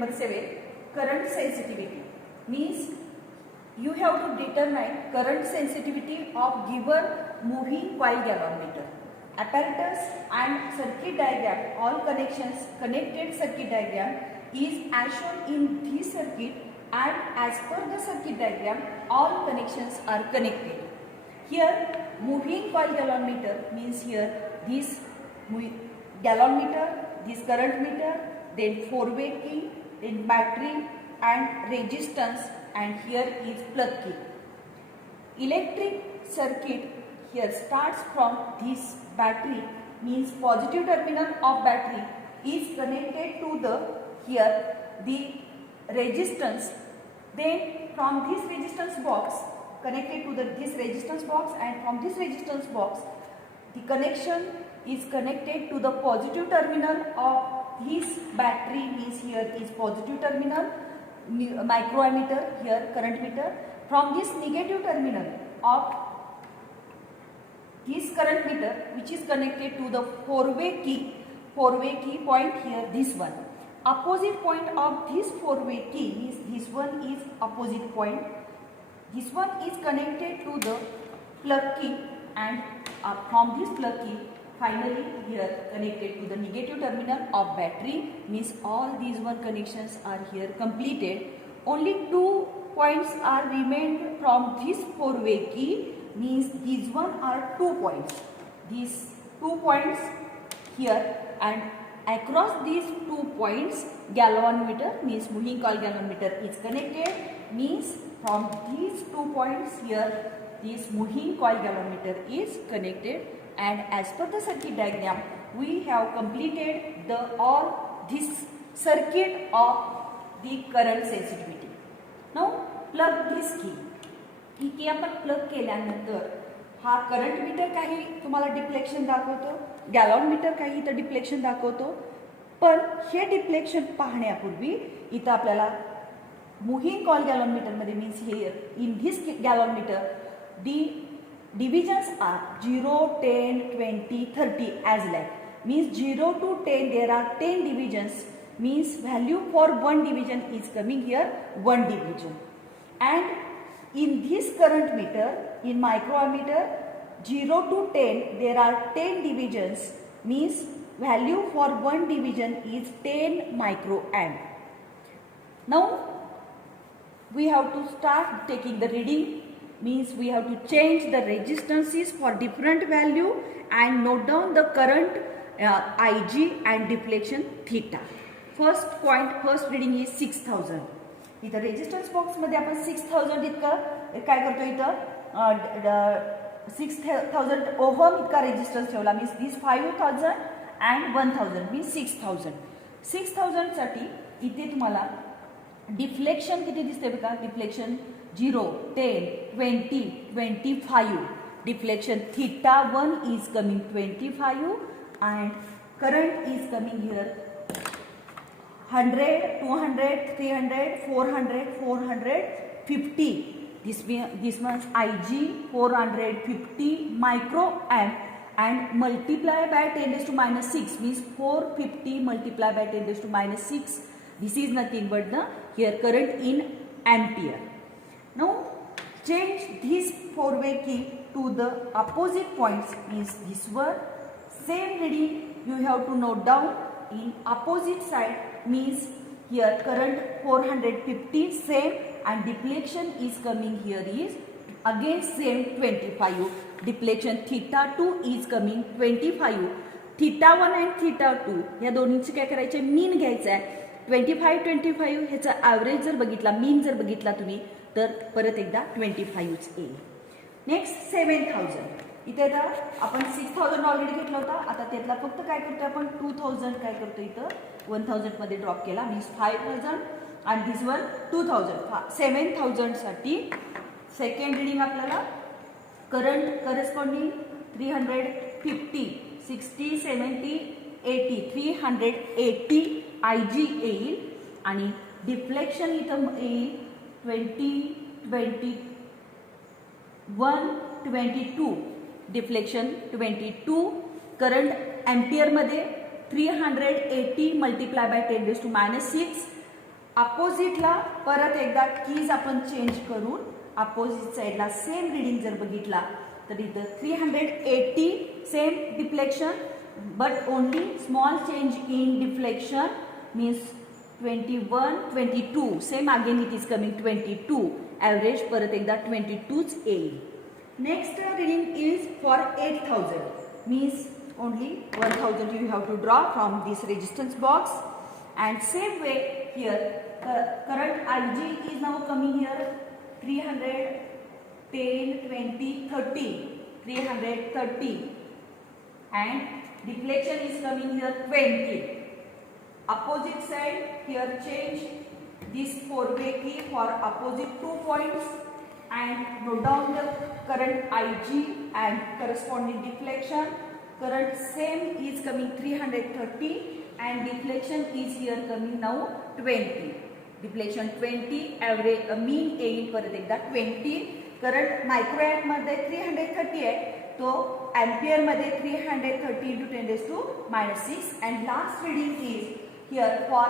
number 7, current sensitivity means you have to determine current sensitivity of given moving coil galvanometer. Apparatus and circuit diagram, all connections, connected circuit diagram is as shown in this circuit, and as per the circuit diagram, all connections are connected. Here, moving coil galvanometer means here this galvanometer, this current meter, then 4-way key, then battery and resistance, and here is plug key. Electric circuit here starts from this battery, means positive terminal of battery is connected to the here the resistance. Then from this resistance box connected to this resistance box, and from this resistance box the connection is connected to the positive terminal of this battery, means here is positive terminal, microammeter, here current meter. From this negative terminal of this current meter, which is connected to the 4-way key point, here this one. Opposite point of this 4-way key means this one is opposite point. This one is connected to the plug key, and from this plug key finally here connected to the negative terminal of battery, means all these one connections are here completed. Only 2 points are remained from this 4-way key, means these one are 2 points. These 2 points here, and across these 2 points galvanometer, means moving coil galvanometer is connected, means from these 2 points here this moving coil galvanometer is connected. And as per the circuit diagram, we have completed all this circuit of the current sensitivity. Now plug this key. ही की आपण plug केल्यानंतर हा current meter काही तुम्हाला deflection दाखवतो, गॅलॉनमीटर काही इथं deflection दाखवतो. पण हे डिफ्लेक्शन पाहण्यापूर्वी इथं आपल्याला मूव्हिंग कॉइल गॅलॉनमीटर मध्ये means here in this galvanometer the divisions are 0, 10, 20, 30 as like. Means 0 to 10 there are 10 divisions, means value for one division is coming here 1 division. And in this current meter, in microammeter, 0 to 10 there are 10 divisions, means value for one division is 10 microamp. Now we have to start taking the reading, means we have to change the resistances for different value and note down the current Ig and deflection theta. First point, first reading is 6000. इथं resistance box मध्ये आपण 6000 इतकं काय करतो, इथं 6000 ohm इतका resistance ठेवला, means this 5000 and 1000 means 6000. 6000 साठी इथे तुम्हाला डिफ्लेक्शन किती दिसते बघा, deflection 0, 10, 20, 25. Deflection theta 1 is coming 25, and current is coming here 100, 200, 300, 400, 450. This means Ig 450 microamp, and multiply by 10 raised to minus 6 means 450 multiplied by 10 raised to minus 6. This is nothing but the here current in ampere. Now change this 4-way key to the opposite points, means this one. Same reading you have to note down in opposite side, means here current 450 same, and deflection is coming here is again same 25. Deflection theta 2 is coming 25. Theta 1 and theta 2 या दोन्हीचे काय करायचे, मीन घ्यायचा आहे. 25 25 ह्याचा average जर बघितला, मीन जर बघितला तुम्ही, तर परत एकदा 25च येईल. नेक्स्ट 7000. इथे आता आपण 6000 ऑलरेडी घेतला होता, आता त्यातला फक्त काय करतोय आपण 2000 काय करतो, इथं 1000 मध्ये ड्रॉप केला, मीन्स 5000 आणि दिस वन 2000. 7000 साठी सेकंड रिडिंग आपल्याला करंट करस्पॉन्डिंग 350, 60, 70, 80, 380 Ig येईल, आणि डिफ्लेक्शन इथं येईल 20, 21, 22. डिफ्लेक्शन 22. करंट एम्पियर मध्ये 380 multiply by 10 raised to minus 6. अपोजिटला परत एकदा कीज आपण चेंज करून अपोजिट साईडला सेम रिडिंग जर बघितला तर इथं 380 same deflection but only small change in deflection means 21 22 same again it is coming 22 average परत एकदा 22च येईल. Next reading is for 8000 means only 1000 you have to draw from this resistance box and same way here current Ig is now coming here 300 10 20 30 330 and deflection is coming here 20. Opposite side here change this four-way key for opposite 2 points and note down the current Ig and corresponding deflection. Current same is coming 330 and deflection is here coming now 20. Deflection 20, average mean येईल परत एकदा 20. Current मायक्रोॲम्प मध्ये 330 आहे तो ampere मध्ये 330 into 10⁻⁻6 and last reading is here for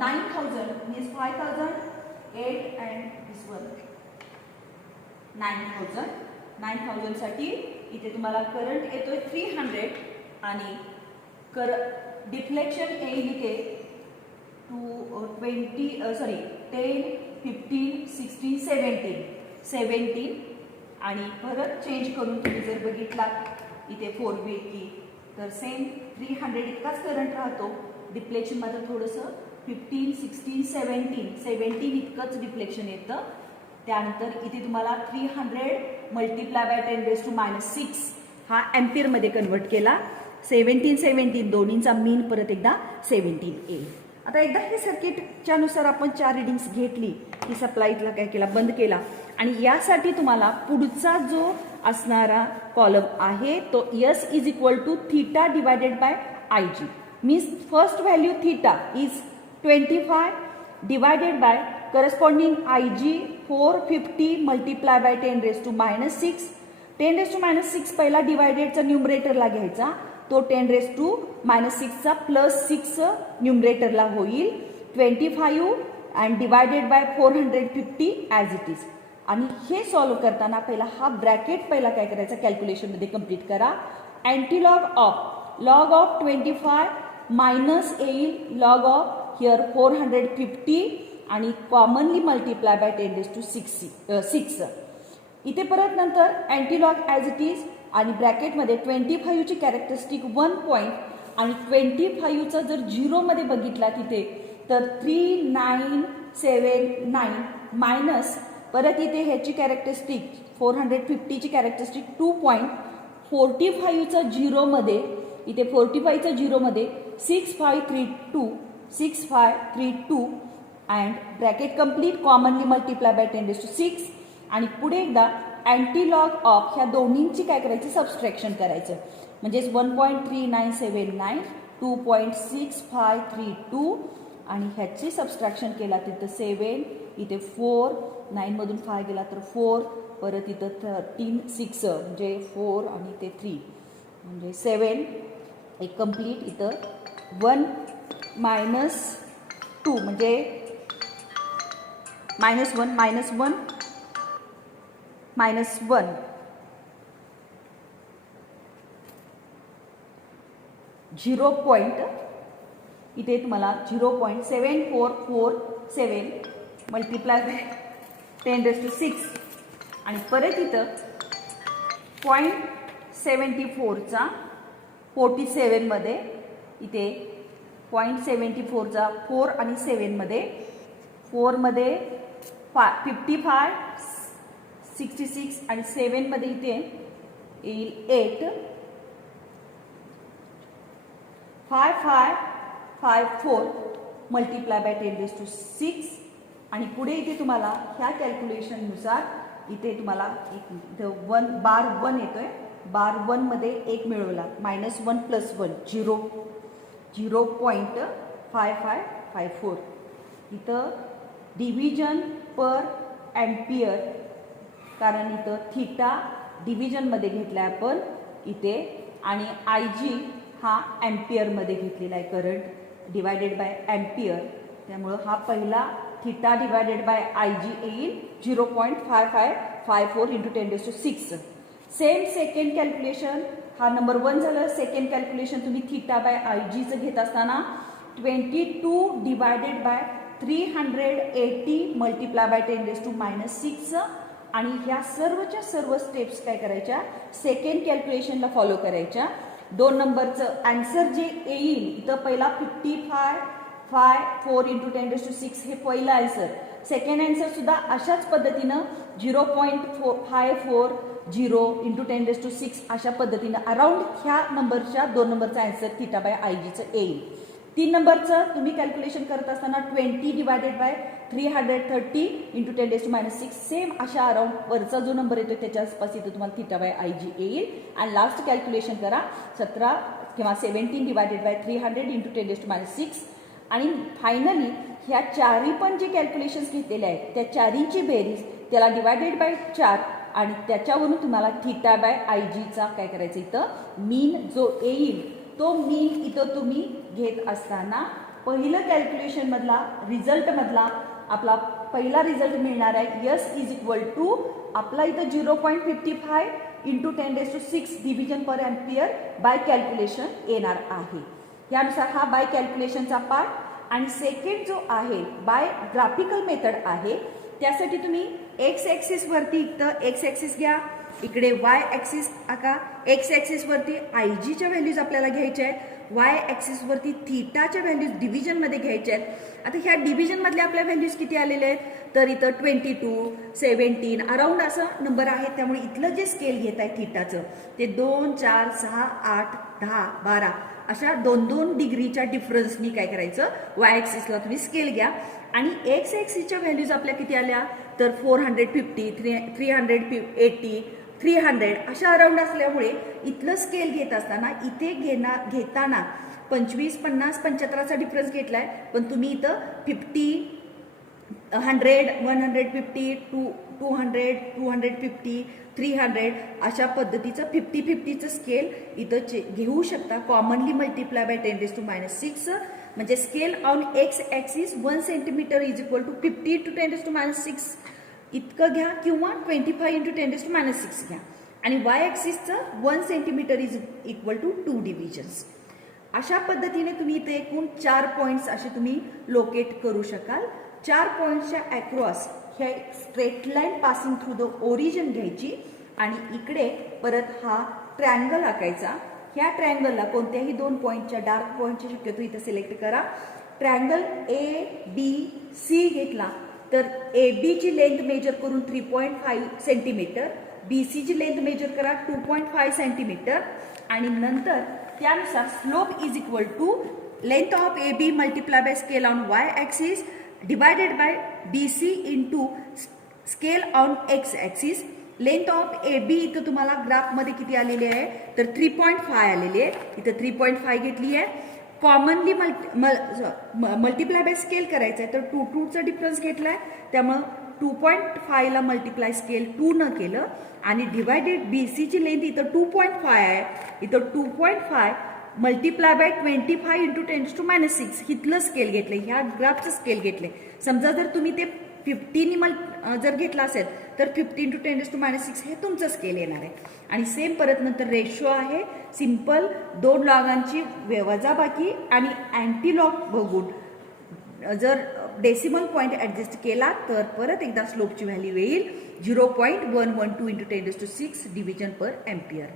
9000 means 5008 and this one 9000 साठी इथे तुम्हाला करंट येतोय 300 आणि डिफ्लेक्शन येईल इथे 10 15 16 17 आणि परत चेंज करून तुम्ही जर बघितला इथे 4-वे की तर सेम 300 इतकाच करंट राहतो. डिफ्लेक्शन मध्ये थोडंसं 15 16 17 इतकंच डिफ्लेक्शन येतं. त्यानंतर इथे तुम्हाला 300 मल्टिप्लाय बाय 10⁻⁻6 हा एम्पियर मध्ये कन्वर्ट केला. 17 दोन्हींचा मीन परत एकदा 17 येईल. आता एकदा हे सर्किटच्या नुसार आपण 4 रिडिंग्स घेतली की सप्लायला काय केला बंद केला आणि यासाठी तुम्हाला पुढचा जो असणारा कॉलम आहे तो S is equal to theta divided by IG means first value theta is 25 divided by corresponding IG 450 multiply by 10⁻⁻6 10⁻⁻6 पहिला डिवायडेडचा न्यूमरेटरला घ्यायचा तो 10⁻⁻6 चा +6 न्यूमरेटरला होईल 25 and divided by 450 as it is. आणि हे सॉल्व्ह करताना पहिला हा ब्रॅकेट पहिला काय करायचा कॅल्क्युलेशनमध्ये कंप्लीट करा. अँटीलॉग ऑफ लॉग ऑफ 25 मायनस येईल लॉग ऑफ हिअर 450 आणि कॉमनली मल्टिप्लाय बाय 10⁻⁶ इथे परत नंतर अँटीलॉग ॲज इट इज आणि ब्रॅकेटमध्ये 25 ची कॅरेक्टरिस्टिक 1 पॉईंट आणि 25चा जर 0 मध्ये बघितला तिथे तर 3979 मायनस परत इथे ह्याची कॅरेक्टरिस्टिक 450 ची कॅरेक्टरिस्टिक 2 पॉईंट 45चा 0 मध्ये इथे 45चा 0 मध्ये 6532 and bracket complete commonly multiply by 10⁻⁶ आणि पुढे एकदा अँटीलॉग ऑफ ह्या दोन्हींची काय करायची सबस्ट्रॅक्शन करायचं म्हणजेच 1.3979 2.6532 आणि ह्याची सबस्ट्रॅक्शन केला तिथं 7 इथे 4 9 मधून 5 गेला तर 4 परत इथं 13 6 म्हणजे 4 आणि ते 3 म्हणजे 7 एक कंप्लीट इथं 1 -2 म्हणजे -1 0 पॉईंट इथे तुम्हाला 0.7447 मल्टिप्लाय बाय 10⁻⁶ आणि परत इथं 0.74चा 47 मध्ये इथे 0.74चा 4 आणि 7 मध्ये 4 मध्ये 55 66 आणि 7 मध्ये इथे येईल 8 5554 मल्टिप्लाय बाय 10⁻⁶ आणि पुढे इथे तुम्हाला ह्या कॅल्क्युलेशननुसार इथे तुम्हाला इथं 1 बार 1 येतोय बार 1 मध्ये 1 मिळवला -1 + 1 0.5554 इथं डिव्हिजन पर एम्पियर कारण इथं थीटा डिव्हिजनमध्ये घेतला आहे आपण इथे आणि IG हा एम्पियरमध्ये घेतलेला आहे करंट डिवायडेड बाय एम्पियर त्यामुळं हा पहिला थिटा डिवायडेड बाय आय जी येईल 0.5554 इंटू 10⁶. सेम सेकंड कॅल्क्युलेशन, हा नंबर 1 झालं. सेकंड कॅल्क्युलेशन तुम्ही थिटा बाय आय जीचं घेत असताना 22 डिवायडेड बाय 380 मल्टिप्लाय बाय 10⁻⁶. आणि ह्या सर्वच्या सर्व स्टेप्स काय करायच्या, सेकंड कॅल्क्युलेशनला फॉलो करायच्या. 2 नंबरचं आन्सर जे येईल इथं पहिला 5554 इंटू 10⁶ हे पहिलं आन्सर. सेकंड आन्सर सुद्धा अशाच पद्धतीनं 0.540 इंटू 10⁶ अशा पद्धतीनं अराउंड ह्या नंबरच्या 2 नंबरचा आन्सर थिटा बाय आय जीचं येईल. 3 नंबरचं तुम्ही कॅल्क्युलेशन करत असताना 20 डिवायडेड बाय 330 इंटू 10⁻⁶. सेम अशा अराउंड वरचा जो नंबर येतो त्याच्या आसपास इथं तुम्हाला थिटा बाय आय जी येईल. आणि लास्ट कॅल्क्युलेशन करा 17 किंवा 17 डिवायडेड बाय 300 इंटू 10⁻⁶. आणि फायनली ह्या चारी पण जे कॅल्क्युलेशन्स घेतलेले आहेत त्या चारीची बेरीज त्याला डिवायडेड बाय 4 आणि त्याच्यावरून तुम्हाला थिटा बाय आय जीचा काय करायचं, इथं मीन जो येईल तो मीन इथं तुम्ही घेत असताना पहिलं कॅल्क्युलेशन मधला रिझल्ट मधला आपला पहिला रिझल्ट मिळणार आहे यस इज इक्वल टू आपला इथं 0.55 इंटू 10⁶ डिव्हिजन पर एम्पियर बाय कॅल्क्युलेशन येणार आहे. यानुसार हा बाय कॅल्क्युलेशनचा पार्ट. आणि सेकंड जो आहे बाय ग्राफिकल मेथड आहे त्यासाठी तुम्ही एक्स ॲक्सिस वरती इथं एक्स ॲक्सिस घ्या, इकडे वाय ॲक्सिस आका. एक्स ॲक्सिस वरती आय जीच्या व्हॅल्यूज आपल्याला घ्यायच्या आहेत, वाय ॲक्सिस वरती थिटाच्या व्हॅल्यूज डिव्हिजनमध्ये घ्यायच्या आहेत. आता ह्या डिव्हिजनमधल्या आपल्या व्हॅल्यूज किती आलेले आहेत तर इथं 22 17 अराउंड असं नंबर आहेत. त्यामुळे इथलं जे स्केल घेत आहे थिटाचं ते 2 4 6 8 10 12 अशा 2-2 डिग्रीच्या डिफरन्सनी काय करायचं, वाय ॲक्सिसला तुम्ही स्केल घ्या. आणि एक्स ॲक्सिसच्या व्हॅल्यूज आपल्या किती आल्या तर 450 380 300 अशा अराउंड असल्यामुळे इथलं स्केल घेत असताना इथे घेताना 25 50 75चा डिफरन्स घेतलाय. पण तुम्ही इथं 50 100 150 200 250 300 अशा पद्धतीचं 50-50चं स्केल इथं घेऊ शकता. Commonly multiply by 10⁻⁶. म्हणजे scale on X axis 1 centimetre is equal to 50 to 10⁻⁶ इतकं घ्या किंवा 25 इंटू 10⁻⁶ घ्या. आणि वाय ॲक्सिसचं 1 centimetre is equal to 2 divisions. अशा पद्धतीने तुम्ही इथे एकूण 4 पॉईंट्स असे तुम्ही लोकेट करू शकाल. 4 पॉईंट्सच्या अक्रॉस ह्या straight line passing through the origin घ्यायची आणि इकडे परत हा ट्रायंगल आखायचा. ह्या ट्रायंगलला कोणत्याही 2 पॉईंटच्या डार्क पॉईंटच्या शक्यतो इथं सिलेक्ट करा. ट्रायंगल ABC घेतला तर AB ची लेंथ मेजर करून 3.5 सेंटीमीटर, BC ची लेंथ मेजर करा 2.5 सेंटीमीटर आणि नंतर त्यानुसार slope is equal to length of AB multiply by scale on Y axis divided by BC into scale on X axis. Length of AB इथं तुम्हाला ग्राफमध्ये किती आलेली आहे तर 3.5 आलेली आहे. इथं 3.5 घेतली आहे. कॉमनली मल्टिप्लाय बाय स्केल करायचं आहे तर 2चा डिफरन्स घेतलाय. त्यामुळं 2.5 ला मल्टिप्लाय स्केल 2 न केलं आणि डिवायडेड BC ची लेंथ इथं 2.5 आहे. इथं 2.5 मल्टिप्लाय बाय 25 इंटू 10⁻⁶ हिथलं स्केल घेतलं, ह्या ग्राफचं स्केल घेतले. समजा जर तुम्ही ते 50 जर घेतला असेल तर 50 इंटू 10⁻⁶ हे तुमचं स्केल येणार आहे. आणि सेम परत नंतर रेशो आहे सिंपल 2 लॉगांची वजाबाकी आणि अँटी लॉग बघून जर डेसिमल पॉईंट ॲडजस्ट केला तर परत एकदा स्लोपची व्हॅल्यू येईल 0.112 इंटू 10⁶ डिव्हिजन पर एम्पियर.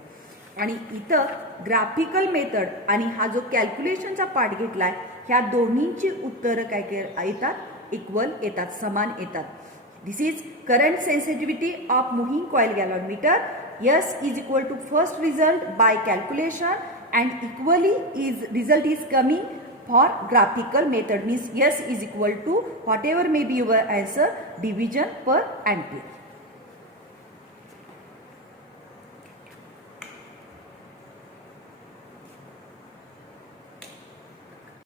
आणि इथं ग्राफिकल मेथड आणि हा जो कॅल्क्युलेशनचा पार्ट घेतलाय ह्या दोन्हींची उत्तरं काय येतात, इक्वल येतात, समान येतात. This is current sensitivity of moving coil galvanometer. Yes is equal to first result by calculation and equally is result is coming for graphical method means yes is equal to whatever may be your answer division per ampere.